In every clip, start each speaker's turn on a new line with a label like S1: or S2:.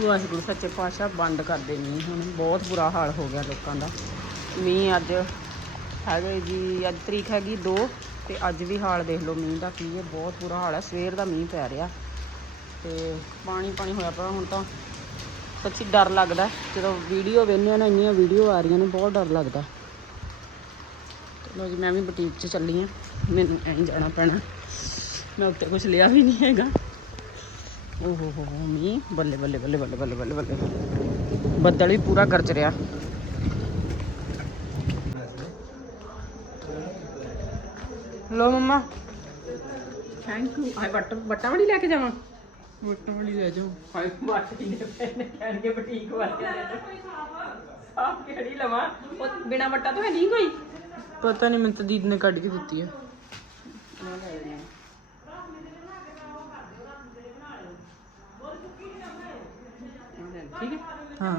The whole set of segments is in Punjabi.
S1: ਵਾਹਿਗੁਰੂ ਸੱਚੇ ਪਾਤਸ਼ਾਹ ਬੰਦ ਕਰ ਦੇ ਹੁਣ ਬਹੁਤ ਬੁਰਾ ਹਾਲ ਹੋ ਗਿਆ ਲੋਕਾਂ ਦਾ। ਮੀਂਹ ਅੱਜ ਹੈਗੇ ਜੀ, ਅੱਜ ਤਰੀਕ ਹੈਗੀ 2 ਤੇ ਅੱਜ ਵੀ ਹਾਲ ਦੇਖ ਲਓ, ਮੀਂਹ ਦਾ ਕੀ ਹੈ, ਬਹੁਤ ਬੁਰਾ ਹਾਲ ਹੈ। ਸਵੇਰ ਦਾ ਮੀਂਹ ਪੈ ਰਿਹਾ ਤੇ ਪਾਣੀ ਪਾਣੀ ਹੋਇਆ ਪਿਆ। ਹੁਣ ਤਾਂ ਸੱਚੀ ਡਰ ਲੱਗਦਾ ਜਦੋਂ ਵੀਡੀਓ ਵੇਖਦੇ ਆ ਨਾ, ਇੰਨੀਆਂ ਵੀਡੀਓ ਆ ਰਹੀਆਂ ਨੇ, ਬਹੁਤ ਡਰ ਲੱਗਦਾ। ਚਲੋ ਜੀ, ਮੈਂ ਵੀ ਬੁਟੀਕ 'ਚ ਚੱਲੀ ਆ ਮੈਨੂੰ ਐਂ ਜਾਣਾ ਪੈਣਾ। ਮੈਂ ਉੱਤੇ ਕੁਝ ਲਿਆ ਵੀ ਨਹੀਂ ਹੈਗਾ। ਓਹ ਹੋ ਹੋ ਹੋ ਮੀ ਬੱਲੇ ਬੱਲੇ ਬੱਲੇ ਬੱਲੇ ਬੱਲੇ ਬੱਲੇ ਬੱਲੇ ਬੱਦਲ ਵੀ ਪੂਰਾ ਗਰਜ ਰਿਹਾ ਲੋ ਮੰਮਾ ਥੈਂਕ ਯੂ ਆਈ ਬੱਟ ਬੱਟਾ ਵੜੀ ਲੈ ਕੇ ਜਾਵਾਂ ਬੱਟਾ ਵੜੀ ਲੈ ਜਾਓ ਹਾਏ ਮਾਟੀ ਨੇ ਪੈਨੇ ਕਹਿਣਗੇ ਬੁਟੀਕ ਵਾਲੇ ਸਾਫ਼ ਕਿਹੜੀ ਲਵਾਂ ਉਹ ਬਿਨਾ ਬੱਟਾ ਤੋਂ ਹੈ ਨਹੀਂ ਕੋਈ ਪਤਾ ਨਹੀਂ ਮੈਨੂੰ ਤਾਂ ਦੀਦ ਨੇ ਕੱਢ ਕੇ ਹੈ? ਠੀਕ ਹੈ ਹਾਂ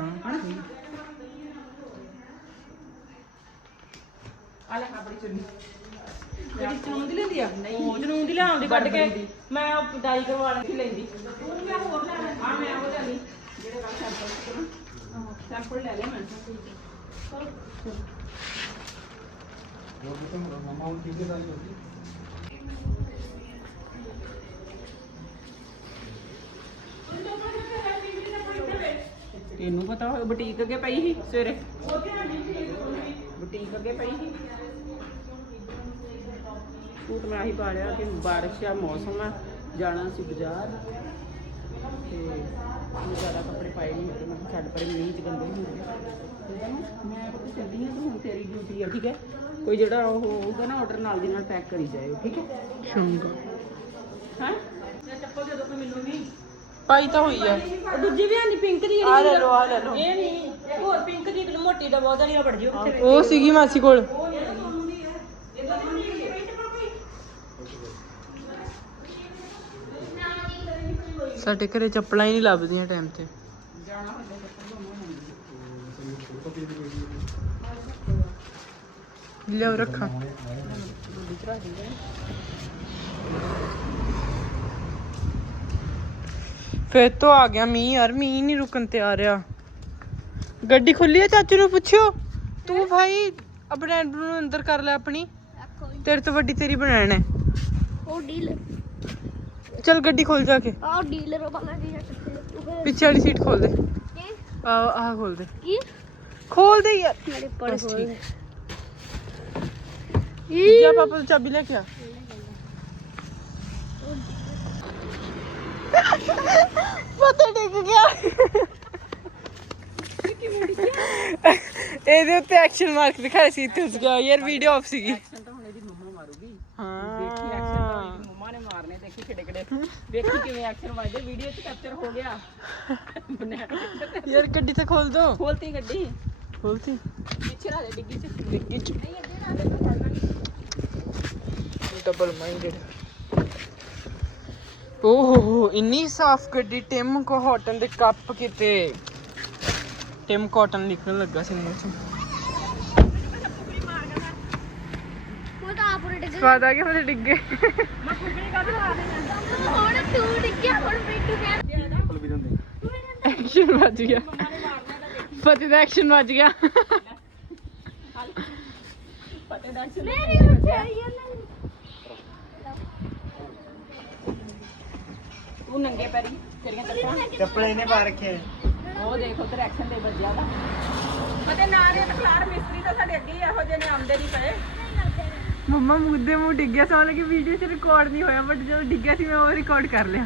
S1: ਆ ਲੈ ਆਪਣੀ ਚੁੰਨੀ। ਜਿਹੜੀ ਜਨੂਨ ਦੀ ਲੈਂਦੀ ਆ ਨਹੀਂ। ਜਨੂਨ ਦੀ ਲਿਆਉਂਦੀ ਕੱਢ ਕੇ ਮੈਂ ਉਹ ਡਾਈ ਕਰਵਾ ਲਈ ਲੈਂਦੀ। ਉਹ ਮੈਂ ਹੋਰ ਲੈਣਾ ਆ ਮੈਂ ਉਹ ਲੈ ਲਈ ਜਿਹੜੇ ਕੱਲ ਸੈਂਪਲ ਸੈਂਪਲ ਲੈ ਲਿਆ ਮੈਂ ਤੈਨੂੰ ਪਤਾ ਹੋਵੇ ਬੁਟੀਕ ਅੱਗੇ ਪਈ ਸੀ ਸਵੇਰੇ? ਬੁਟੀਕ ਅੱਗੇ ਪਈ ਸੀ। ਸੂਟ ਮੈਂ ਆਹੀ ਪਾ ਲਿਆ ਕਿ ਬਾਰਿਸ਼ ਆ ਮੌਸਮ ਆ ਜਾਣਾ ਸੀ ਬਾਜ਼ਾਰ। ਤੇ ਮੈਂ ਜ਼ਿਆਦਾ ਕੱਪੜੇ ਪਾਏ ਨਹੀਂ ਹੈਗੇ ਮੈਂ ਕਿਹਾ ਛੱਡ ਪਰੇ ਮੀਂਹ ਚ ਗੰਦੇ ਹੁੰਦੇ ਠੀਕ ਹੈ ਨਾ ਮੈਂ ਤਾਂ ਚੱਲਦੀ ਹਾਂ ਤੇ ਹੁਣ ਤੇਰੀ ਡਿਊਟੀ ਹੈ ਠੀਕ ਹੈ? ਕੋਈ ਜਿਹੜਾ ਉਹ ਹੋਊਗਾ ਨਾ ਆਰਡਰ ਨਾਲ ਦੀ ਨਾਲ ਪੈਕ ਕਰੀ ਜਾਇਓ ਠੀਕ ਹੈ? ਚੰਗਾ ਹਾਂ? ਚੱਪਲ ਦੇ ਦੋ ਕੋਈ ਮੈਨੂੰ ਵੀ।
S2: ਪਾਈ ਤਾਂ ਹੋਈ ਆ।
S1: ਉਹ ਦੂਜੀ ਵੀ ਆਂਦੀ ਪਿੰਕ ਦੀ
S2: ਆ ਲੈ ਲਓ ਆ ਲੈ ਲਓ।
S1: ਇਹ ਨਹੀਂ ਇੱਕ ਹੋਰ ਪਿੰਕ ਦੀ ਇੱਕ ਮੋਟੀ ਦਾ ਬਹੁਤ ਵਾਲੀ ਵੜ ਜਿਓ ਕਿੱਥੇ
S2: ਉਹ ਸੀਗੀ ਮਾਸੀ ਕੋਲ। ਸਾਡੇ ਘਰੇ ਚੱਪਲਾਂ ਹੀ ਨਹੀਂ ਲੱਭਦੀਆਂ ਟਾਈਮ ਤੇ। ਲਿਆਓ ਰੱਖਾਂ। ਫੇਰ ਤੋਂ ਆ ਗਿਆ ਮੀਂਹ ਯਾਰ ਮੀਂਹ ਨਹੀਂ ਰੁਕਣ ਤੇ ਆ ਰਿਹਾ। ਗੱਡੀ ਖੁੱਲੀ ਹੈ ਚਾਚੂ ਨੂੰ ਪੁੱਛਿਓ? ਤੂੰ ਭਾਈ ਆਪਣੇ ਨੂੰ ਅੰਦਰ ਕਰ ਲੈ ਆਪਣੀ। ਤੇਰੇ ਤੋਂ ਵੱਡੀ ਤੇਰੀ ਬਣਾਣਾ ਹੈ।
S3: ਉਹ ਡੀਲਰ
S2: ਚਲ ਗੱਡੀ ਖੋਲ ਜਾ ਕੇ।
S3: ਆਹ ਡੀਲਰ ਵਾਲਾ ਜੀ
S2: ਪਿੱਛੇ ਵਾਲੀ ਸੀਟ ਖੋਲ ਦੇ।
S3: ਕੀ?
S2: ਆ ਆਹ ਖੋਲ ਦੇ।
S3: ਕੀ?
S2: ਖੋਲ ਦੇ ਯਾਰ।
S3: ਮੇਰੇ ਪਰ
S2: ਠੀਕ।
S3: ਇਹ
S2: ਜਾ ਪਾਪਾ ਚਾਬੀ ਲੈ ਕੇ ਆ ਪਤਾ ਡਿੱਗ ਗਿਆ ਇਹਦੇ ਉੱਤੇ ਐਕਸ਼ਨ ਮਾਰਕ ਦਿਖਾਇਆ ਸੀ ਇੱਥੇ ਉਸ ਗਿਆ ਯਾਰ ਵੀਡੀਓ ਆਫ ਸੀਗੀ।
S1: ਐਕਸ਼ਨ ਤਾਂ ਹੁਣ ਇਹਦੀ ਮੰਮਾ ਮਾਰੂਗੀ। ਦੇਖੀ
S2: ਹਾਂ
S1: ਐਕਸ਼ਨ ਤਾਂ ਇਹਦੀ ਮੰਮਾ ਨੇ ਮਾਰਨੇ ਦੇਖੀ ਕਿੱਡੇ ਕਿੱਡੇ। ਦੇਖੀ ਕਿਵੇਂ ਐਕਸ਼ਨ ਵੱਜਦੇ ਵੀਡੀਓ 'ਚ ਕੈਪਚਰ ਹੋ ਗਿਆ।
S2: ਯਾਰ ਗੱਡੀ ਤਾਂ ਖੋਲ ਦੋ।
S1: ਖੋਲਤੀ ਗੱਡੀ।
S2: ਖੋਲਤੀ।
S1: ਪਿੱਛੇ ਰਾ ਦੇ ਡਿੱਗੀ 'ਚ।
S2: ਡਿੱਗੀ ਚ। ਡਬਲ ਮਾਈਂਡਡ ਓਹ ਇੰਨੀ ਸਾਫ਼ ਗੱਡੀ ਟਿਮ ਕੋ ਹੌਟਨ ਦੇ ਕੱਪ ਕਿਤੇ। ਟਿਮ ਕਾਟਨ ਲਿਖਣ ਲੱਗਾ ਸੀ ਮੂੰਹ ਚ।
S3: ਉਹ ਤਾਂ ਆਪਰੇ ਡਿੱਗ
S2: ਸਵਾਦ ਆ ਗਿਆ ਮੇਰੇ ਡਿੱਗੇ।
S3: ਹੁਣ ਤੂੰ ਡਿੱਗਿਆ? ਹੁਣ ਬਿੱਟੂ ਕਹਿ
S2: ਐਕਸ਼ਨ ਵੱਜ ਗਿਆ। ਫਤਿਹ ਦਾ ਐਕਸ਼ਨ ਵੱਜ ਗਿਆ।
S1: ਦਾ
S3: ਮੇਰੀ ਹੈ ਨਾ
S1: ਤੂੰ ਨੰਗੇ ਪੈਰੀ ਤੇਰੀਆਂ ਚੱਪਲਾਂ।
S4: ਚੱਪਲ ਇਹਨੇ ਪਾ ਰੱਖੇ
S1: ਉਹ ਦੇਖ ਉਧਰ ਐਕਸ਼ਨ ਦੇ ਵੱਜਿਆ ਦਾ ਪਤੇ ਨਾਰੇ ਤਖਲਾਰ ਮਿਸਤਰੀ ਤਾਂ ਸਾਡੇ ਅੱਗੇ ਹੀ ਇਹੋ ਜਿਹੇ ਨੇ ਆਉਂਦੇ ਨਹੀਂ ਪਏ।
S2: ਮੰਮਾ ਮੁੱਦੇ ਮੂੰਹ ਡਿੱਗਿਆ ਸੋ ਕਿ ਵੀਡੀਓ ਚ ਰਿਕਾਰਡ ਨਹੀਂ ਹੋਇਆ ਬਟ ਜਦੋਂ ਡਿੱਗਿਆ ਸੀ ਮੈਂ ਉਹ ਰਿਕਾਰਡ ਕਰ ਲਿਆ।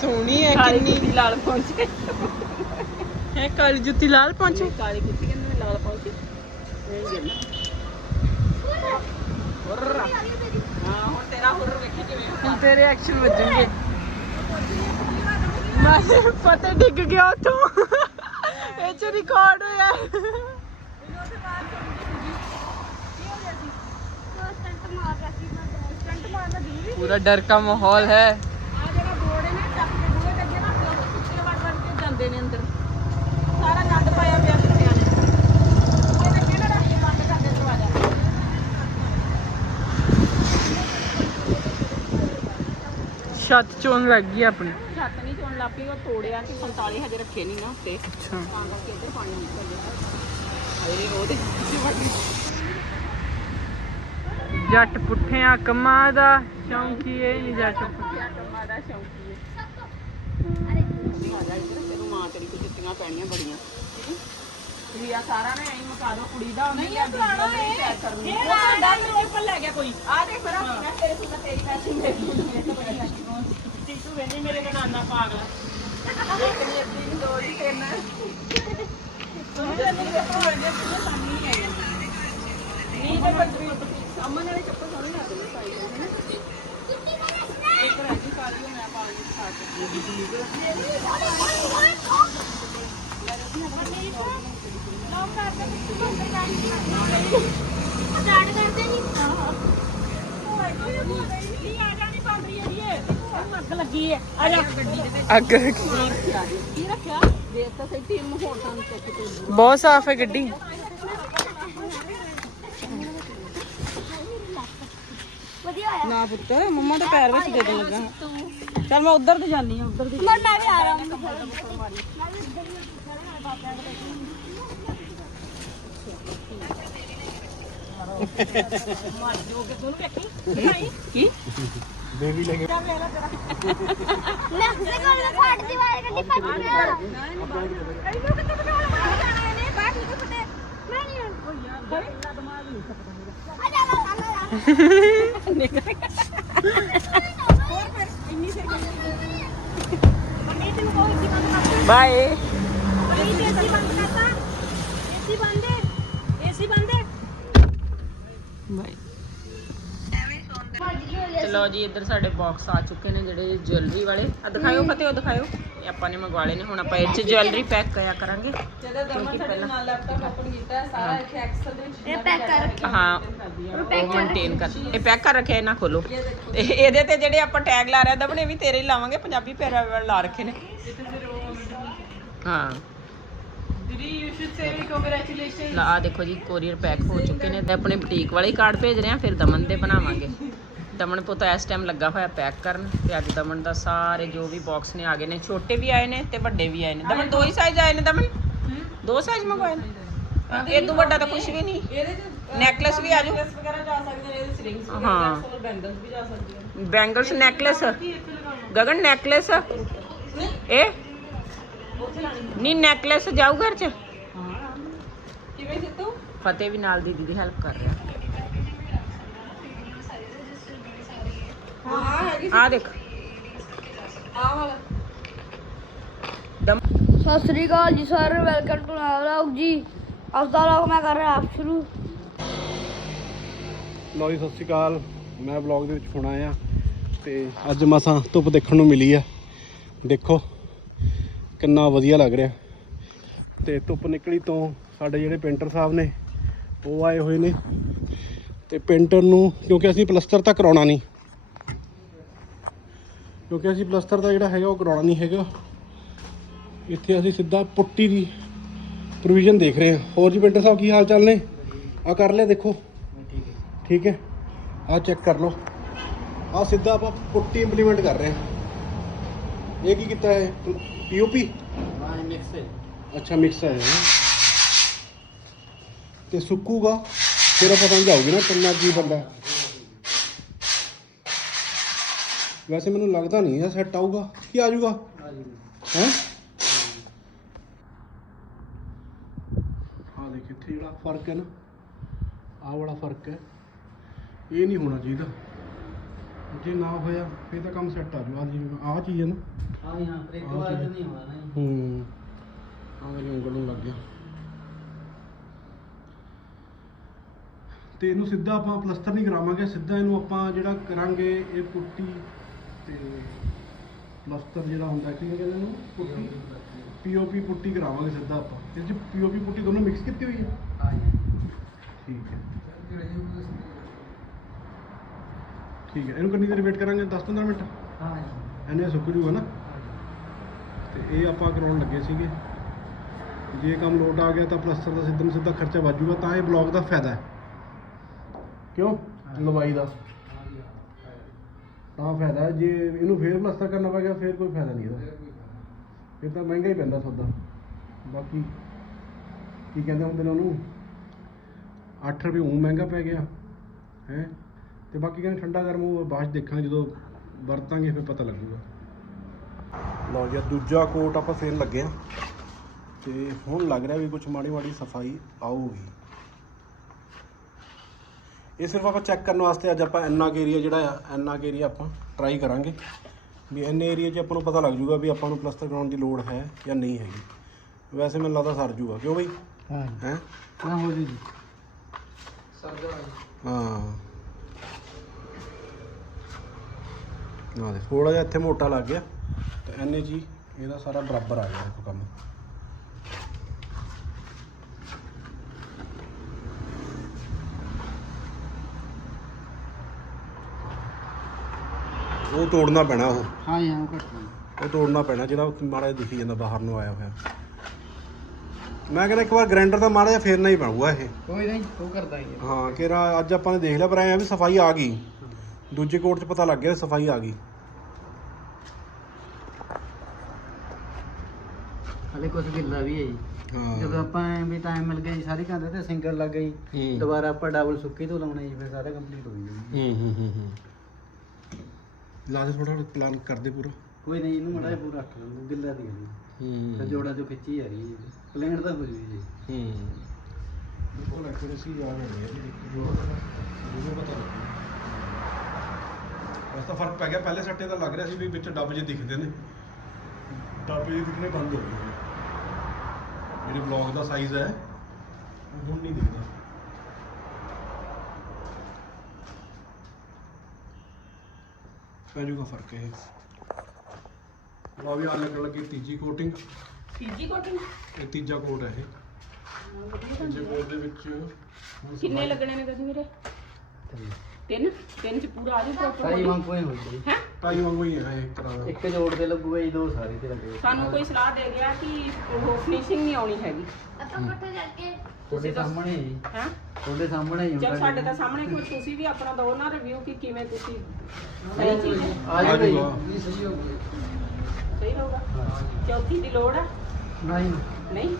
S2: ਸੋਹਣੀ ਹੈ
S1: ਕਾਲੀ
S2: ਕਿੰਨੀ।
S1: ਲਾਲ ਪਹੁੰਚੇ
S2: ਹੈ ਕਾਲੀ ਜੁੱਤੀ ਲਾਲ ਪਹੁੰਚੇ
S1: ਕਾਲੀ ਕੁੱਤੀ ਕਹਿੰਦੇ ਲਾਲ ਪਹੁੰਚੇ ਇਹ ਗੱਲ ਹੁਰਰ ਹਾਂ ਹੁਣ ਤੇਰਾ ਹੁਰਰ ਵੇਖੀ ਕਿਵੇਂ ਹੁੰਦਾ
S2: ਹੁਣ ਤੇਰੇ ਐਕਸ਼ਨ ਵੱਜਣਗੇ ਮੈਂ ਪਤਾ ਡਿੱਗ ਗਿਆ ਉਤੋਂ ਇਹ ਚ ਰਿਕਾਰਡ ਹੋਇਆ
S3: ਸਟੰਟ ਮਾਰ ਰਿਹਾ ਸੀ ਮੈਂ ਸਟੰਟ ਮਾਰਨਾ ਜ਼ਰੂਰੀ
S2: ਪੂਰਾ ਡਰ का माहौल है ਛੱਤ ਚੋਣ ਲੱਗ ਗਈ ਆਪਣੀ।
S1: ਛੱਤ ਨਹੀਂ ਚੋਣ ਲੱਗ ਪਈ ਉਹ ਤੋੜਿਆ ਤੇ 45 ਹਜੇ ਰੱਖੇ ਨਹੀਂ ਨਾ ਉੱਤੇ।
S2: ਅੱਛਾ।
S1: ਤਾਂ ਕਰਕੇ ਇੱਧਰ ਪਾਣੀ ਨਿਕਲ ਗਿਆ ਅਰੇ ਉਹਦੇ
S2: ਜੱਟ ਪੁੱਠਿਆਂ ਕੰਮਾਂ ਦਾ ਸ਼ੌਂਕੀ ਇਹ ਨਹੀਂ ਜੱਟ ਪੁੱਠਿਆਂ।
S1: ਕੰਮਾਂ ਦਾ ਸ਼ੌਂਕੀ ਹੈ ਤੈਨੂੰ ਮਾਂ ਤੇਰੀ ਕੋ ਜੁੱਤੀਆਂ ਪੈਣੀਆਂ ਬੜੀਆਂ। ਵੀ ਆ ਸਾਰਾ ਨੇ ਐਂ ਮਕਾ ਦੋ ਕੁੜੀ ਦਾ ਨਹੀਂ ਇਹ ਪੁਰਾਣਾ ਹੈ ਇਹ ਤੁਹਾਡਾ ਮੇਰੇ ਉੱਪਰ ਲੈ ਗਿਆ ਕੋਈ। ਆ ਦੇਖ ਮੇਰਾ ਮੈਂ ਤੇਰੇ ਕੋਲ ਤੇਰੀ ਪੈਸੇ ਮੇਰੇ ਟੀਟੂ ਵੇਂਦੀ ਮੇਰੇ ਦਾ ਨਾਨਾ ਪਾਗਲ ਇੱਕ ਨਹੀਂ ਅੱਧੀ ਨਹੀਂ ਦੋ ਨਹੀਂ ਤਿੰਨ ਨਹੀਂ ਤੇ ਬੱਚੀ ਅਮਨ ਵਾਲੇ ਚੱਪਲ ਸੋਹਣੇ ਲੱਗਦੇ ਸਾਈਜ਼ ਦੇ ਨਾ ਇੱਕ ਰਹਿ ਕਾਲੀ ਮੈਂ ਪਾ ਲਈ
S3: ਕਰਦੇ ਨਹੀਂ
S1: ਅੱਗ ਲੱਗੀ ਹੈ
S2: ਅੱਗ ਰੱਖੀ
S1: ਕੀ ਰੱਖਿਆ ਦੇਖ ਤਾਂ ਸਹੀ ਟੀਮ ਨੂੰ ਹੋਰ ਤਾਂ ਚੈੱਕ ਤੇ
S2: ਬਹੁਤ ਸਾਫ਼ ਹੈ ਗੱਡੀ।
S3: ਵਧੀਆ ਹੋਇਆ
S1: ਨਾ ਪੁੱਤ ਮੰਮਾ ਦੇ ਪੈਰ ਵਿੱਚ ਦੇ ਦੇ ਲੱਗਾ। ਚੱਲ ਮੈਂ ਉਧਰ ਤੇ ਜਾਨੀ ਆ ਉਧਰ ਦੀ।
S3: ਮਰ ਮੈਂ ਵੀ ਆ ਰਹਾ ਹੂੰ ਮੈਂ ਵੀ ਇੱਧਰ ਹੀ। ਖੜਾ ਬਾਬਾ ਦੇ
S1: ਕੀ
S3: ਮੈਂ ਉਸੇ ਕੋਲ ਨਾ ਫਾਟ ਦੀ ਵਾਰ ਗੱਡੀ ਫੱਟ ਗਿਆ ਇਹਨੂੰ ਕਿੱਥੇ ਬਿਠਾਉਣ ਵਾਲਾ ਜਾਣਾ ਇਹਨੇ ਬਾਹਰ ਨਹੀਂ ਫਟੇ ਮੈਂ ਨਹੀਂ ਆ ਜਾ ਆ ਜਾ ਮੰਮੀ ਤੈਨੂੰ ਕੋਈ ਏਸੀ ਬੰਦ ਕਰ
S1: ਬਾਏ ਚਲੋ ਜੀ ਇੱਧਰ ਸਾਡੇ ਬਾਕਸ ਆ ਚੁੱਕੇ ਨੇ ਜਿਹੜੇ ਜੁਐਲਰੀ ਵਾਲੇ। ਆ ਦਿਖਾਇਓ ਫਤਿਹ ਉਹ ਦਿਖਾਇਓ। ਇਹ ਆਪਾਂ ਨੇ ਮੰਗਵਾ ਨੇ ਹੁਣ ਆਪਾਂ ਇਹ ਚ ਜੁਐਲਰੀ ਪੈਕ ਕਰਿਆ ਕਰਾਂਗੇ।
S3: ਇਹ ਪੈਕ ਕਰ ਰੱਖੀ
S1: ਹਾਂ ਉਹ ਮੇਨਟੇਨ ਕਰ ਇਹ ਪੈਕ ਕਰ ਰੱਖਿਆ ਇਹ ਨਾ ਖੋਲੋ ਤੇ ਇਹਦੇ ਤੇ ਜਿਹੜੇ ਆਪਾਂ ਟੈਗ ਲਾ ਰਹੇ ਦਬਨੇ ਵੀ ਤੇਰੇ ਹੀ ਲਾਵਾਂਗੇ ਪੰਜਾਬੀ ਪੈਰਾ ਲਾ ਰੱਖੇ ਨੇ। ਹਾਂ।
S2: ਦੀਦੀ ਯੂ ਸ਼ੁਡ ਸੇ ਕੰਗ੍ਰੈਚੁਲੇਸ਼ਨ
S1: ਲਾ ਆ ਦੇਖੋ ਜੀ ਕੋਰੀਅਰ ਪੈਕ ਹੋ ਚੁੱਕੇ ਨੇ। ਤੇ ਆਪਣੇ ਬੁਟੀਕ ਵਾਲੇ ਹੀ ਕਾਰਡ ਭੇਜ ਰਹੇ ਆ ਫਿਰ ਦਮਨ ਦੇ ਬਣਾਵਾਂਗੇ। ਦਮਨ ਪੁੱਤ ਇਸ ਟਾਈਮ ਲੱਗਾ ਹੋਇਆ ਪੈਕ ਕਰਨ ਤੇ ਅੱਜ ਦਮਨ ਦਾ ਸਾਰੇ ਜੋ ਵੀ ਬਾਕਸ ਨੇ ਆ ਗਏ ਨੇ ਛੋਟੇ ਵੀ ਆਏ ਨੇ ਤੇ ਵੱਡੇ ਵੀ ਆਏ ਨੇ। ਦਮਨ ਦੋ ਹੀ ਸਾਈਜ਼ ਆਏ ਨੇ ਦਮਨ? ਦੋ ਸਾਈਜ਼ ਮੰਗਵਾਏ ਨੇ? ਇਹ ਤੋਂ ਵੱਡਾ ਤਾਂ ਕੁਝ ਵੀ ਨਹੀਂ।
S2: ਇਹਦੇ ਚ
S1: ਨੈਕਲੈਸ ਵੀ ਆ ਜਾਓ
S2: ਵਗੈਰਾ ਜਾ ਸਕਦੇ ਨੇ ਇਹਦੇ ਸਰਿੰਗਸ
S1: ਹਾਂ।
S2: ਬੈਂਗਲਸ ਵੀ ਜਾ ਸਕਦੀਆਂ
S1: ਬੈਂਗਲਸ ਨੈਕਲੈਸ ਗਗਨ ਨੈਕਲੈਸ ਇਹ? ਨਹੀਂ ਨੈਕਲੈਸ ਜਾਊ ਘਰ ਚ?
S2: ਹਾਂ। ਕਿਵੇਂ ਸਿੱਤੂ
S1: ਫਤਿਹ ਵੀ ਨਾਲ ਦੀਦੀ ਦੀ ਹੈਲਪ ਕਰ ਰਿਹਾ।
S2: ਹਾਂ ਆ ਹੈਗੀ
S1: ਆ ਦੇਖ।
S2: ਆ ਵਾਲਾ
S1: ਦਮ
S3: ਸਤਿ ਸ੍ਰੀ ਅਕਾਲ ਜੀ sir welcome to my vlog ਜੀ। ਅੱਜ ਦਾ ਵਲੌਗ ਮੈਂ ਕਰ ਰਿਹਾ ਆਪ ਸ਼ੁਰੂ।
S4: ਲਓ ਜੀ ਸਤਿ ਸ਼੍ਰੀ ਅਕਾਲ। ਮੈਂ ਵਲੌਗ ਦੇ ਵਿੱਚ ਹੁਣ ਆਇਆ ਤੇ ਅੱਜ ਮਸਾਂ ਧੁੱਪ ਦੇਖਣ ਨੂੰ ਮਿਲੀ ਆ। ਦੇਖੋ ਕਿੰਨਾ ਵਧੀਆ ਲੱਗ ਰਿਹਾ। ਤੇ ਧੁੱਪ ਨਿਕਲੀ ਤੋਂ ਸਾਡੇ ਜਿਹੜੇ ਪੇਂਟਰ ਸਾਹਿਬ ਨੇ ਉਹ ਆਏ ਹੋਏ ਨੇ। ਤੇ ਪੇਂਟਰ ਨੂੰ ਕਿਉਂਕਿ ਅਸੀਂ ਪਲਸਤਰ ਤਾਂ ਕਰਾਉਣਾ ਨਹੀਂ ਕਿਉਂਕਿ ਅਸੀਂ ਪਲਸਤਰ ਦਾ ਜਿਹੜਾ ਹੈਗਾ ਉਹ ਕਰਾਉਣਾ ਨਹੀਂ ਹੈਗਾ। ਇੱਥੇ ਅਸੀਂ ਸਿੱਧਾ ਪੁੱਟੀ ਦੀ ਪ੍ਰੋਵੀਜ਼ਨ ਦੇਖ ਰਹੇ ਹਾਂ। ਹੋਰ ਜੀ ਪੇਂਟਰ ਸਾਹਿਬ ਕੀ ਹਾਲ ਚਾਲ ਨੇ? ਆ ਕਰ ਲਿਆ ਦੇਖੋ। ਠੀਕ ਹੈ। ਆ ਚੈੱਕ ਕਰ ਲਓ। ਆ ਸਿੱਧਾ ਆਪਾਂ ਪੁੱਟੀ ਇੰਪਲੀਮੈਂਟ ਕਰ ਰਹੇ ਹਾਂ। ਇਹ ਕੀ ਕੀਤਾ ਹੈ? ਪੀਓਪੀ ਹਾਂ ਮਿਕਸ ਹੈ। ਅੱਛਾ ਮਿਕਸ ਹੈ। ਤੇ ਸੁੱਕੂਗਾ। ਫਿਰ ਆਪਾਂ ਸਮਝਾਉਗੇ ਨਾ ਕਿੰਨਾ ਕੀ ਬੰਦਾ ਵੈਸੇ ਮੈਨੂੰ ਲੱਗਦਾ ਨਹੀਂ ਇਹ ਸੈੱਟ ਆਊਗਾ। ਕੀ ਆ ਜਾਊਗਾ? ਹੈ? ਆ ਦੇਖ ਇੱਥੇ ਜਿਹੜਾ ਫ਼ਰਕ ਹੈ ਨਾ ਆਹ ਵਾਲਾ ਫ਼ਰਕ ਹੈ। ਇਹ ਨਹੀਂ ਹੋਣਾ ਚਾਹੀਦਾ। ਜੇ ਨਾ ਹੋਇਆ ਫਿਰ ਤਾਂ ਕੰਮ ਸੈੱਟ ਆ ਜੂਗਾ ਜਿਵੇਂ ਚੀਜ਼ ਹੈ ਨਾ।
S5: ਹਾਂ
S4: ਹਾਂ ਪਰ ਇੱਕ ਵਾਰ ਚ ਨਹੀਂ ਹੋਣਾ ਤੇ ਇਹਨੂੰ ਸਿੱਧਾ ਆਪਾਂ ਪਲਸਤਰ ਨਹੀਂ ਕਰਾਵਾਂਗੇ। ਸਿੱਧਾ ਇਹਨੂੰ ਆਪਾਂ ਜਿਹੜਾ ਕਰਾਂਗੇ ਇਹ ਪੁੱਟੀ ਤੇ ਪਲਸਤਰ ਜਿਹੜਾ ਹੁੰਦਾ ਕੀ ਕਹਿੰਦੇ ਇਹਨੂੰ? ਪੁੱਟੀ? ਪੀਓਪੀ ਪੁੱਟੀ ਕਰਾਵਾਂਗੇ ਸਿੱਧਾ ਆਪਾਂ। ਇਹ ਚ ਪੀਓਪੀ ਪੁੱਟੀ ਦੋਨੋਂ ਮਿਕਸ ਕੀਤੀ ਹੋਈ ਹੈ? ਠੀਕ ਹੈ। ਠੀਕ ਹੈ। ਇਹਨੂੰ ਕਿੰਨੀ ਦੇਰ ਵੇਟ ਕਰਾਂਗੇ? 10-15 ਮਿੰਟ? ਇਹਨੇ ਸੁੱਕ ਜੂਗਾ ਨਾ? ਤੇ ਇਹ ਆਪਾਂ ਕਰਾਉਣ ਲੱਗੇ ਸੀਗੇ। ਜੇ ਕੰਮ ਲੋਟ ਆ ਗਿਆ ਤਾਂ ਪਲਸਤਰ ਦਾ ਸਿੱਧਾ ਸਿੱਧਾ ਖਰਚਾ ਵੱਜੂਗਾ ਤਾਂ ਇਹ ਬਲੌਕ ਦਾ ਫਾਇਦਾ ਹੈ। ਕਿਉਂ? ਲਵਾਈ ਦਾ। ਤਾਂ ਫਾਇਦਾ ਹੈ। ਜੇ ਇਹਨੂੰ ਫੇਰ ਪਲਸਤਰ ਕਰਨਾ ਪੈ ਗਿਆ ਫੇਰ ਕੋਈ ਫਾਇਦਾ ਨਹੀਂ ਇਹਦਾ। ਫਿਰ ਤਾਂ ਮਹਿੰਗਾ ਹੀ ਪੈਂਦਾ ਸੌਦਾ। ਬਾਕੀ ਕੀ ਕਹਿੰਦੇ ਹੁੰਦੇ ਨੇ ਉਹਨੂੰ? 8 ਰੁਪਏ ਉਹ ਮਹਿੰਗਾ ਪੈ ਗਿਆ ਹੈ? ਤੇ ਬਾਕੀ ਕਹਿੰਦੇ ਠੰਡਾ ਗਰਮ ਉਹ ਬਾਅਦ 'ਚ ਦੇਖਾਂਗੇ ਜਦੋਂ ਵਰਤਾਂਗੇ ਫਿਰ ਪਤਾ ਲੱਗੂਗਾ। ਲਓ ਜੀ ਆਹ ਦੂਜਾ ਕੋਟ ਆਪਾਂ ਫੇਰ ਲੱਗੇ ਆ। ਤੇ ਹੁਣ ਲੱਗ ਰਿਹਾ ਵੀ ਕੁਝ ਮਾੜੀ ਮਾੜੀ ਸਫ਼ਾਈ ਆਊਗੀ। ਇਹ ਸਿਰਫ ਆਪਾਂ ਚੈੱਕ ਕਰਨ ਵਾਸਤੇ ਅੱਜ ਆਪਾਂ ਇੰਨਾ ਕੁ ਏਰੀਆ ਜਿਹੜਾ ਆ ਇੰਨਾ ਕੁ ਏਰੀਆ ਆਪਾਂ ਟਰਾਈ ਕਰਾਂਗੇ। ਵੀ ਇੰਨੇ ਏਰੀਆ 'ਚ ਆਪਾਂ ਨੂੰ ਪਤਾ ਲੱਗ ਜੂਗਾ ਵੀ ਆਪਾਂ ਨੂੰ ਪਲਸਤਰ ਕਰਾਉਣ ਦੀ ਲੋੜ ਹੈ ਜਾਂ ਨਹੀਂ ਹੈਗੀ। ਵੈਸੇ ਮੈਨੂੰ ਲੱਗਦਾ ਸਰ ਜੂਗਾ। ਕਿਉਂ ਬਈ?
S5: ਹਾਂ?
S4: ਹੈ
S5: ਨਾ ਹੋ ਜੀ
S4: ਹਾਂ। ਨਾ ਦੇ ਥੋੜਾ ਜਿਹਾ ਇੱਥੇ ਮੋਟਾ ਲੱਗ ਗਿਆ। ਤੇ ਐਨੇ ਜੀ ਇਹਦਾ ਸਾਰਾ ਬਰਾਬਰ ਆ ਗਿਆ ਕੰਮ। ਉਹ ਤੋੜਨਾ ਪੈਣਾ ਉਹ।
S5: ਹਾਂ ਯਾਰ ਘੱਟ
S4: ਉਹ ਤੋੜਨਾ ਪੈਣਾ ਜਿਹੜਾ ਉੱਥੇ ਮਾੜਾ ਜਿਹਾ ਦਿਖੀ ਜਾਂਦਾ ਬਾਹਰ ਨੂੰ ਆਇਆ ਹੋਇਆ। ਮੈਂ ਕਹਿੰਦਾ ਇੱਕ ਵਾਰ ਗ੍ਰਾਈਂਡਰ ਦਾ ਮਾੜਾ ਜਿਹਾ ਫੇਰਨਾ ਹੀ ਪਊਗਾ ਇਹ।
S5: ਕੋਈ ਨਹੀਂ ਉਹ ਕਰਦਾ ਹੀ
S4: ਹਾਂ ਕਿਰਾ ਅੱਜ ਆਪਾਂ ਨੇ ਦੇਖ ਲਿਆ ਪਰ ਐਂ ਆ ਵੀ ਸਫ਼ਾਈ ਆ ਗਈ। ਦੂਜੇ ਕੋਟ 'ਚ ਪਤਾ ਲੱਗ ਗਿਆ ਸਫ਼ਾਈ ਆ ਗਈ।
S5: ਹਲੇ ਕੁਝ ਗਿੱਲਾ ਵੀ ਹੈ ਜੀ।
S4: ਹਾਂ।
S5: ਜਦੋਂ ਆਪਾਂ ਐਂ ਵੀ ਟਾਈਮ ਮਿਲ ਗਿਆ ਜੀ ਸਾਰੀ ਕੰਧ ਤੇ ਸਿੰਗਲ ਲੱਗ ਗਈ।
S4: ਹੂੰ।
S5: ਦੁਬਾਰਾ ਆਪਾਂ ਡਬਲ ਸੁੱਕੀ ਤੋਂ ਲਾਉਣਾ ਜੀ ਫਿਰ ਸਾਰਾ ਕੰਪਲੀਟ ਹੋ ਜਾਊਗਾ
S4: ਹੂੰ ਹੂੰ ਹੂੰ ਹੂੰ। ਲਾ ਦੇ ਥੋੜਾ ਪਲਾਨ ਕਰਦੇ ਪੂਰਾ।
S5: ਕੋਈ ਨਹੀਂ ਇਹਨੂੰ ਮੜਾ ਪੂਰਾ ਰੱਖ ਲਓ ਗਿੱਲਾ ਦੀ ਹੈ। ਜੀ ਤੇ
S4: ਹੂੰ
S5: ਜੋੜਾ ਜੋ ਖਿੱਚੀ ਜਾ ਰਹੀ ਹੈ ਜੀ। ਪਲੇਨ ਤਾਂ ਹੋ ਜੂਗੀ ਜੀ।
S4: ਹੂੰ ਉਹ ਐਕੂਰੇਸੀ ਆ ਰਹੀ ਹੈ ਜੀ ਜੋ ਜੋ ਪਤਾ ਲੱਗਦਾ। ਬਸ ਤਾਂ ਫ਼ਰਕ ਪੈ ਗਿਆ ਪਹਿਲੇ ਸੱਟੇ ਤਾਂ ਲੱਗ ਰਿਹਾ ਸੀ ਵੀ ਵਿੱਚ ਡੱਬ ਜੇ ਦਿਖਦੇ ਨੇ। ਡੱਬ ਜੇ ਦਿਖਣੇ ਬੰਦ ਹੋ ਗਏ ਜਿਹੜੇ ਬਲੌਗ ਦਾ ਸਾਈਜ਼ ਹੈ ਉਹ ਹੁਣ ਨਹੀਂ ਦਿਖਦਾ। ਪੈ ਜੂਗਾ ਫ਼ਰਕ ਇਹ ਲਓ ਵੀ ਆ ਲੱਗਣ ਲੱਗੀ ਤੀਜੀ ਕੋਟਿੰਗ
S1: ਤੀਜੀ ਕੋਟਿੰਗ
S4: ਇਹ ਤੀਜਾ ਕੋਟ ਹੈ ਇਹ। ਤੀਜੇ ਕੋਟ ਦੇ ਵਿੱਚ ਹੁਣ
S1: ਕਿੰਨੇ ਲੱਗਣੇ ਨੇ ਤੁਸੀਂ ਵੀਰੇ? ਤਿੰਨ ਤਿੰਨ ਚ ਪੂਰਾ ਆ ਜੂ ਪ੍ਰੋਪਰ
S5: ਵਾਂਗ ਕੋਈ ਹੋ ਜੀ
S1: ਹੈ?
S4: ਢਾਈ ਵਾਂਗੂ ਹੀ ਹੈ ਇੱਕ ਤਰ੍ਹਾਂ ਦਾ।
S5: ਇੱਕ ਜੋੜ ਤੇ ਲੱਗੂਗਾ ਜੀ ਦੋ ਸਾਰੇ ਤੇ ਲੱਗੇਗਾ
S1: ਸਾਨੂੰ ਕੋਈ ਸਲਾਹ ਦੇ ਗਿਆ ਕਿ ਉਹ ਫਿਨਿਸ਼ਿੰਗ ਨਹੀਂ ਆਉਣੀ ਹੈਗੀ।
S6: ਆਪਾਂ ਇਕੱਠੇ ਕਰਕੇ
S5: ਤੁਹਾਡੇ ਸਾਹਮਣੇ ਜੀ
S1: ਹੈ?
S5: ਤੁਹਾਡੇ ਸਾਹਮਣੇ ਹੀ
S1: ਚਲ ਸਾਡੇ ਤਾਂ ਸਾਹਮਣੇ ਕੋਈ ਤੁਸੀਂ ਵੀ ਆਪਣਾ ਦੋ ਨਾ ਰਿਵਿਊ ਕਿ ਕਿਵੇਂ ਤੁਸੀਂ। ਸਹੀ ਚੀਜ਼ ਹੈ?
S5: ਆ ਜਾਊਗਾ। ਜੀ ਸਹੀ ਹੋ ਗਿਆ
S1: ਸਹੀ ਹੋਊਗਾ ਚੌਥੀ ਦੀ ਲੋੜ ਹੈ
S5: ਨਹੀਂ।
S1: ਨਹੀਂ?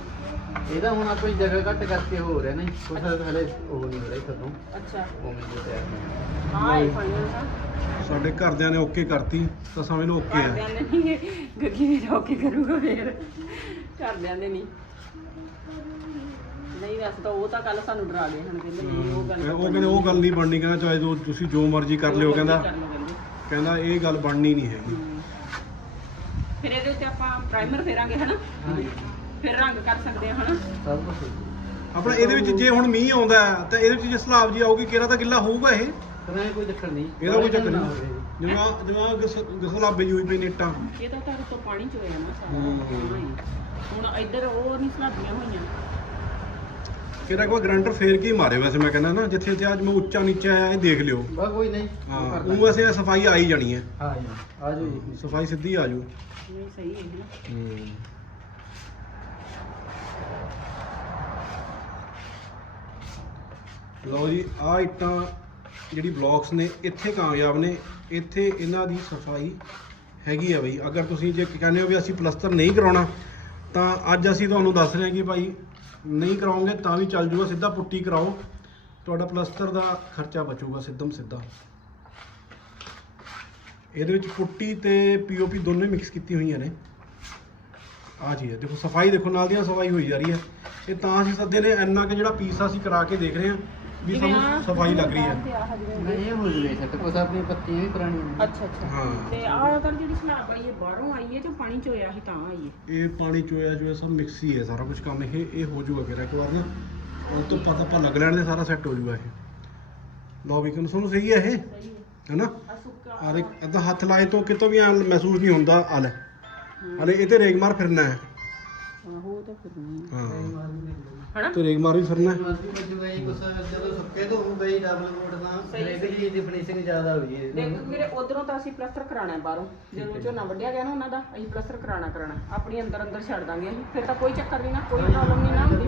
S5: ਇਹਦਾ ਹੁਣ ਆਪਾਂ ਹੀ ਜਗ੍ਹਾ ਘੱਟ ਕਰਕੇ ਹੋ ਰਿਹਾ ਨਹੀਂ ਕੁਛ ਹਲੇ ਉਹ ਨਹੀਂ ਹੋ ਰਿਹਾ ਖਤਮ।
S1: ਅੱਛਾ।
S5: ਉਵੇਂ ਦੇ ਤਿਆਰ।
S1: ਹਾਂ ਇਹ ਫਾਈਨਲ ਤਾਂ।
S4: ਸਾਡੇ ਘਰਦਿਆਂ ਨੇ ਓਕੇ ਕਰਤੀ ਤਾਂ ਸਮਝ ਲਓ ਓਕੇ
S1: ਘਰਦਿਆਂ
S4: ਹੈ
S1: ਨੇ ਨਹੀਂ ਗੱਗੀ ਵੀ ਰੋਕੇ ਕਰੂਗਾ ਫੇਰ। ਘਰਦਿਆਂ ਦੇ ਨਹੀਂ। ਨਹੀਂ ਵੈਸੇ ਤਾਂ ਉਹ ਤਾਂ ਕੱਲ ਸਾਨੂੰ ਡਰਾ ਗਏ ਹਨ ਕਹਿੰਦੇ ਨਹੀਂ ਉਹ ਗੱਲ
S4: ਉਹ ਕਹਿੰਦੇ ਉਹ ਗੱਲ ਨਹੀਂ ਬਣਨੀ ਕਹਿੰਦਾ ਚਾਹੇ ਜੋ ਤੁਸੀਂ ਜੋ ਮਰਜ਼ੀ ਕਰ ਲਿਓ ਕਹਿੰਦਾ
S1: ਕਰ ਲਓ ਕਹਿੰਦੇ।
S4: ਕਹਿੰਦਾ ਇਹ ਗੱਲ ਬਣਨੀ ਨਹੀਂ ਹੈਗੀ।
S1: ਫਿਰ ਇਹਦੇ ਉੱਤੇ ਆਪਾਂ ਪ੍ਰਾਈਮਰ ਫੇਰਾਂਗੇ ਹਨਾ?
S5: ਹਾਂ
S1: ਫਿਰ ਰੰਗ ਕਰ ਸਕਦੇ ਹਾਂ ਹਨਾ?
S5: ਸਭ ਕੁਝ
S4: ਆਪਣਾ ਇਹਦੇ ਵਿੱਚ ਜੇ ਹੁਣ ਮੀਂਹ ਆਉਂਦਾ ਹੈ, ਤਾਂ ਇਹਦੇ ਵਿੱਚ ਜੇ ਸਲਾਬ ਜੀ ਆਊਗੀ ਕਿਹੜਾ ਤਾਂ ਗਿੱਲਾ ਹੋਊਗਾ ਇਹ?
S5: ਪਰ ਇਹ ਕੋਈ ਚੱਕਰ ਨਹੀਂ।
S4: ਇਹਦਾ ਕੋਈ ਚੱਕਰ
S5: ਨਾ
S4: ਨਹੀਂ।
S5: ਹੋਵੇ। ਜੀ।
S4: ਜਿਵੇਂ ਜਿਵੇਂ ਗਸਲਾਬੇ ਜੂਈ ਪਈ ਨੇਟਾਂ
S1: ਇਹ ਤਾਂ ਤਾਂ ਤੋਂ ਪਾਣੀ ਚ ਹੋਇਆ ਨਾ ਸਾਰਾ।
S4: ਹਮ।
S1: ਹਾਂ। ਹੀ। ਹੁਣ ਇੱਧਰ ਉਹ ਨਹੀਂ ਸਲਾਬੀਆਂ ਹੋਈਆਂ।
S4: ਕਿਹੜਾ ਕੋਈ ਗਰੰਟਰ ਫੇਰ ਕੇ ਮਾਰੇ ਵੈਸੇ ਮੈਂ ਕਹਿੰਦਾ ਨਾ ਜਿੱਥੇ ਜਿੱਥੇ ਅੱਜ ਮੈਂ ਉੱਚਾ ਨੀਚਾ ਆਇਆ ਇਹ ਦੇਖ ਲਿਓ।
S5: ਬਸ ਕੋਈ ਨਹੀਂ
S4: ਹਾਂ
S5: ਉਹ ਕਰ
S4: ਉਹ
S5: ਲਾਂਗੇ।
S4: ਵੈਸੇ ਸਫ਼ਾਈ ਆ ਹੀ ਜਾਣੀ ਹੈ।
S5: ਹਾਂ ਜੀ ਆ ਜਾਓ। ਜੀ
S4: ਸਫ਼ਾਈ ਸਿੱਧੀ ਆ ਜੂ
S1: ਨਹੀਂ ਸਹੀ ਹੈ ਨਾ।
S4: ਲਓ ਜੀ ਆ ਇੱਟਾਂ ਜਿਹੜੀ ਬਲੌਕਸ ਨੇ, ਇੱਥੇ ਕਾਮਯਾਬ ਨੇ। ਇੱਥੇ ਇਹਨਾਂ ਦੀ ਸਫ਼ਾਈ ਹੈਗੀ ਆ ਬਈ। ਅਗਰ ਤੁਸੀਂ ਜੇ ਕਹਿੰਦੇ ਹੋ ਵੀ ਅਸੀਂ ਪਲਸਤਰ ਨਹੀਂ ਕਰਾਉਣਾ, ਤਾਂ ਅੱਜ ਅਸੀਂ ਤੁਹਾਨੂੰ ਦੱਸ ਰਹੇ ਹਾਂ ਕਿ ਭਾਈ ਨਹੀਂ ਕਰਾਉਂਗੇ ਤਾਂ ਵੀ ਚੱਲ ਜੂਗਾ, ਸਿੱਧਾ ਪੁੱਟੀ ਕਰਾਓ। ਤੁਹਾਡਾ ਪਲਸਤਰ ਦਾ ਖਰਚਾ ਬਚੂਗਾ ਸਿੱਧਮ ਸਿੱਧਾ। ਇਹਦੇ ਵਿੱਚ ਪੁੱਟੀ ਤੇ ਪੀਓਪੀ ਦੋਨੇ ਮਿਕਸ ਕੀਤੀ ਹੋਈਆਂ ਨੇ। ਆ ਜੀ ਹੈ। ਦੇਖੋ ਸਫ਼ਾਈ ਦੇਖੋ ਨਾਲ ਦੀਆਂ ਸਫ਼ਾਈ ਹੋਈ ਜਾ ਰਹੀ ਹੈ। ਇਹ ਤਾਂ ਅਸੀਂ ਸੱਦੇ ਨੇ ਇੰਨਾ ਕਿ ਜਿਹੜਾ ਪੀਸ ਅਸੀਂ ਕਰਾ ਕੇ ਦੇਖ ਰਹੇ ਹਾਂ ਵੀ ਸਾਨੂੰ ਸਫ਼ਾਈ ਲੱਗ ਰਹੀ ਹੈ।
S5: ਨਹੀਂ ਇਹ ਹੋ ਜੂਵੇ ਸੱਟ ਕੁਛ ਆਪਣੀ ਪੱਤੀਆਂ ਵੀ ਪੁਰਾਣੀਆਂ ਨੇ।
S1: ਅੱਛਾ ਅੱਛਾ।
S4: ਹਾਂ।
S1: ਤੇ ਆਹ ਤਾਂ ਜਿਹੜੀ ਸਲਾਬ ਆਈ ਹੈ ਬਾਹਰੋਂ ਆਈ ਹੈ ਤੇ ਪਾਣੀ ਚ ਹੋਇਆ ਸੀ ਤਾਂ ਆਈ ਹੈ?
S4: ਇਹ ਪਾਣੀ ਚੋਇਆ ਜੋ ਹੈ ਸਭ ਮਿਕਸ ਹੀ ਹੈ ਸਾਰਾ ਕੁਝ ਕੰਮ। ਇਹ ਇਹ ਹੋ ਜਾਊਗਾ ਫਿਰ ਇੱਕ ਵਾਰ ਨਾ। ਉਹ ਤੋਂ ਪਤਾ ਆਪਾਂ ਲੱਗ ਲੈਣ ਦੇ ਸਾਰਾ ਸੈੱਟ ਹੋ ਜਾਊਗਾ ਇਹ। ਲਓ ਵੀ ਕਿਨ ਤੁਹਾਨੂੰ ਸਹੀ ਹੈ ਇਹ? ਹੈਨਾ
S1: ਆ ਸੁੱਕਾ
S4: ਔਰ ਇੱਕ ਅੱਧਾ ਹੱਥ ਲਾਏ ਤੋਂ ਕਿਤੋਂ ਵੀ ਐਂ ਮਹਿਸੂਸ ਨਹੀਂ ਹੁੰਦਾ। ਆ ਲੈ। ਹਲੇ ਇਹ ਤੇ ਰੇਗ ਮਾਰ ਫਿਰਨਾ ਹੈ।
S1: ਆਹੋ ਉਹ ਤਾਂ ਫਿਰ ਨਹੀਂ
S4: ਹਾਂ
S1: ਹਨਾ?
S4: ਤੇ ਰੇਗ ਮਾਰ ਵੀ ਫਿਰਨਾ ਹੈ।
S5: ਜਦੋਂ ਸੁੱਕੇ ਤੋਂ ਹੋਊਗਾ ਜੀ ਡਬਲ ਕੋਟ ਤਾਂ
S1: ਸਹੀ,
S5: ਹਰੇਕ ਚੀਜ਼ ਦੀ ਫਿਨਿਸ਼ਿੰਗ ਜ਼ਿਆਦਾ ਹੋਈ ਹੈ।
S1: ਦੇਖ ਵੀਰੇ ਉਧਰੋਂ ਤਾਂ ਅਸੀਂ ਪਲਸਟਰ ਕਰਾਣਾ ਹੈ ਬਾਹਰੋਂ। ਜਦੋਂ ਝੋਨਾ ਵੱਢਿਆ ਗਿਆ ਨਾ ਉਹਨਾਂ ਦਾ ਅਸੀਂ ਪਲਸਟਰ ਕਰਾਣਾ ਕਰਾਣਾ ਆਪਣੀ ਅੰਦਰ ਅੰਦਰ ਛੱਡ ਦਾਂਗੇ ਅਸੀਂ। ਫਿਰ ਤਾਂ ਕੋਈ ਚੱਕਰ ਨਹੀਂ ਨਾ ਕੋਈ ਪ੍ਰੋਬਲਮ ਨਹੀਂ ਨਾ ਹੁੰਦੀ।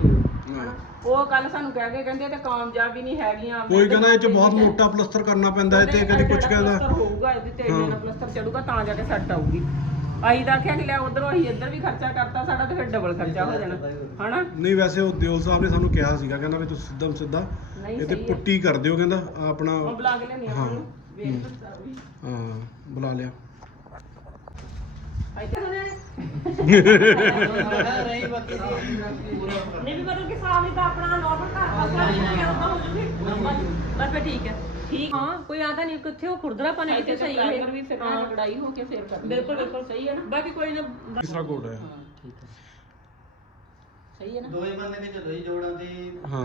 S1: ਹਨਾ? ਉਹ ਕੱਲ ਸਾਨੂੰ ਕਹਿ ਕੇ ਕਹਿੰਦੇ ਤੇ ਕਾਮਯਾਬ ਹੀ ਨਹੀਂ ਹੈਗੀਆਂ।
S4: ਕੋਈ ਕਹਿੰਦਾ ਇਹ ਚ ਬਹੁਤ ਮੋਟਾ ਪਲਸਤਰ ਕਰਨਾ ਪੈਂਦਾ ਹੈ ਤੇ ਕਦੀ ਕੁਝ ਕਹਿੰਦਾ।
S1: ਪਲਸਤਰ ਹੋਊਗਾ ਇਹਦੇ ਤੇ ਇੰਨਾ ਨਾ ਪਲਸਤਰ ਚੜੂਗਾ ਤਾਂ ਜਾ ਕੇ ਸੈੱਟ ਆਊਗੀ। ਆਈ ਦਾ ਆਖਿਆ ਕਿ ਲੈ ਉਧਰੋਂ ਅਸੀਂ ਇੱਧਰ ਵੀ ਖਰਚਾ ਕਰਤਾ ਸਾਡਾ ਤੇ ਫਿਰ ਡਬਲ ਖਰਚਾ ਹੋ ਜਾਣਾ ਹਨਾ?
S4: ਨਹੀਂ ਵੈਸੇ ਉਹ ਦਿਓਲ ਸਾਹਿਬ ਨੇ ਸਾਨੂੰ ਕਿਹਾ ਸੀਗਾ ਕਹਿੰਦਾ ਵੀ ਤੁਸੀਂ ਸਿੱਧਾ ਸਿੱਧਾ
S1: ਨਹੀਂ
S4: ਇਹ ਤੇ
S1: ਸਹੀ ਆ।
S4: ਪੁੱਟੀ ਕਰ ਦਿਓ ਕਹਿੰਦਾ ਆਪਣਾ
S1: ਉਹ ਬੁਲਾ ਕੇ ਲਿਆਉਂਦੇ ਆ
S4: ਹਾਂ।
S1: ਉਹਨੂੰ ਵੇਖ ਤਾਂ ਸਾਰਾ ਵੀ
S4: ਹਾਂ ਬੁਲਾ ਲਿਆ।
S1: ਇੱਥੇ ਸੁਣਿਆ ਨਹੀਂ ਵੀ ਮਤਲਬ ਕਿ ਸਾਹ ਵੀ ਤਾਂ ਆਪਣਾ ਨਾਰਮਲ ਘਰ ਵੀ ਨਹੀਂ ਆਉਂਦਾ ਹੋ ਜੂਗੀ। ਬਸ ਫਿਰ ਠੀਕ ਹੈ। ਠੀਕ
S2: ਹਾਂ ਕੋਈ ਆਦਾ ਨਹੀਂ ਕਿੱਥੇ ਉਹ ਖੁਰਦਰਾ ਪਾਣੇ
S1: ਇੱਥੇ ਸਹੀ ਹੈ ਵੀ ਫਿਰ ਨਾ ਲੜਾਈ ਹੋ ਕੇ ਫਿਰ ਕਰ
S2: ਬਿਲਕੁਲ ਬਿਲਕੁਲ।
S1: ਸਹੀ ਹੈ ਨਾ?
S2: ਬਾਕੀ ਕੋਈ ਨਾ
S4: ਤੀਸਰਾ ਕੋਡ ਹੈ।
S1: ਠੀਕ ਹੈ। ਸਹੀ ਹੈ ਨਾ?
S5: ਦੋਵੇਂ ਬੰਦੇ ਵਿੱਚ ਦੋਈ ਜੋੜਾਂ ਦੀ
S4: ਹਾਂ।